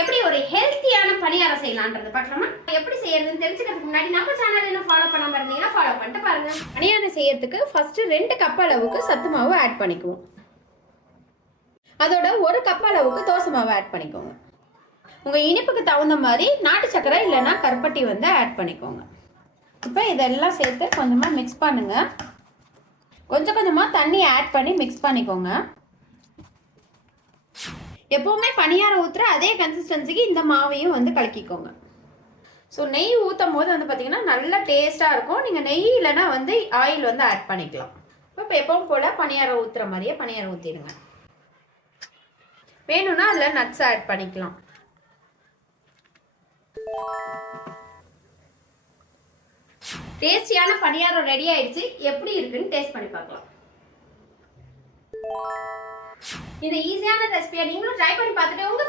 எப்படி ஒரு ஹெல்த்தியான பணியாரம் செய்யலாம்ன்றது பார்க்கலாமா? எப்படி செய்யறதுன்னு தெரிஞ்சுக்கிறதுக்கு முன்னாடி நம்ம சேனல் என்ன ஃபாலோ பண்ணாம இருந்தீங்கன்னா ஃபாலோ பண்ணிட்டு பாருங்க. பணியாரம் செய்யறதுக்கு ஃபர்ஸ்ட் 2 கப் அளவுக்கு சத்து மாவு ஆட் பண்ணிக்குவோம். அதோட 1 கப் அளவுக்கு தோசை மாவு ஆட் பண்ணிக்கோங்க. உங்க இனிப்புக்கு தகுந்த மாதிரி நாட்டு சக்கரை இல்லைன்னா கருப்பட்டி வந்து ஆட் பண்ணிக்கோங்க. இப்போ இதெல்லாம் சேர்த்து கொஞ்சமா மிக்ஸ் பண்ணுங்க. கொஞ்சம் கொஞ்சமா தண்ணி ஆட் பண்ணி மிக்ஸ் பண்ணிக்கோங்க. எப்பவுமே பணியாரம் ஊற்றுற அதே கன்சிஸ்டன்சிக்கு இந்த மாவையும் வந்து கலக்கிக்கோங்க. ஸோ நெய் ஊற்றும் போது வந்து பார்த்தீங்கன்னா நல்லா டேஸ்ட்டாக இருக்கும். நீங்கள் நெய் இல்லைன்னா வந்து ஆயில் வந்து ஆட் பண்ணிக்கலாம். இப்போ எப்பவும் போல் பணியாரம் ஊற்றுற மாதிரியே பணியாரம் ஊற்றிடுங்க. வேணும்னா அதில் நட்ஸ் ஆட் பண்ணிக்கலாம். டேஸ்டியான பணியாரம் ரெடி ஆயிடுச்சு. எப்படி இருக்குன்னு டேஸ்ட் பண்ணி பார்க்கலாம். இந்த ஈஸியான ரெசிபியை நீங்களும் ட்ரை பண்ணி பார்த்துட்டு உங்க